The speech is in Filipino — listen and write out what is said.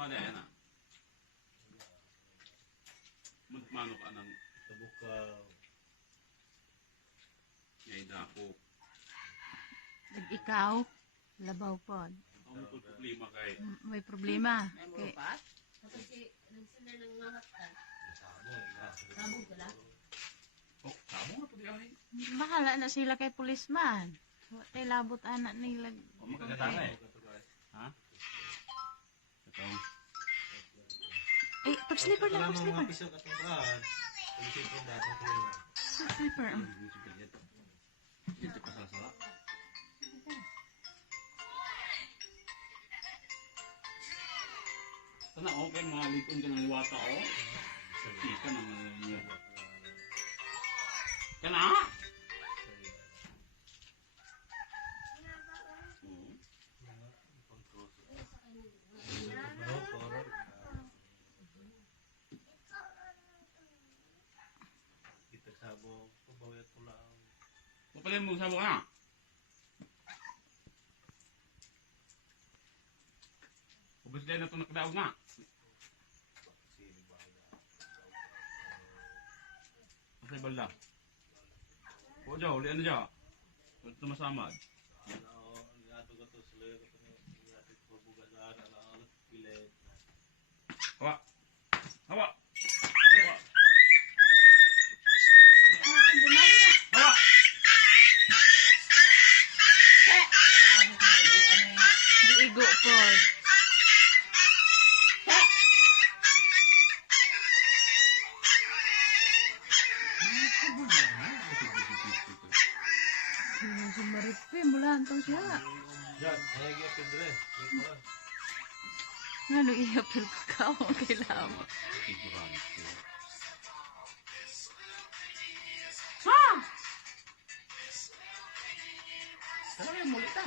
sumali na. Mano ka ng Tabukaw. ngay dako. Ikaw, labaw po. Ang problema kay May problema. Ay, Kay, marupat? Kasi nagsila ng mga hatan. Sabog ka lang? oh, tamo na po di ay. bahala na sila kay pulisman. Tay labot anak nila. O magkakatama eh. Ha? Ito. Eh, pag-slipper lang, Mga pag-slipper. piso katong kuhan. Tulisin ko datong kuhan. Pag-slipper. Dito pa sa sala. Sana okay mga likon ka ng liwata o. Sika naman niya. Kana? Kita sabo, pabawat pulang. Papalin mo sabo ka na. Ubus din na ito nakadaog nga. Masay balda. O dyaw, ulian na dyaw. Ito masamad. Gato gato sila ko ni ate ko bugasan ala pilet. Hawa. Hawa. Hawa. Hawa. Diigo po. Sumaripe, mula antong siya. Yan, ay gyud dire. Ngano iapil ko ka o kailangan. Talaga yung muli ta.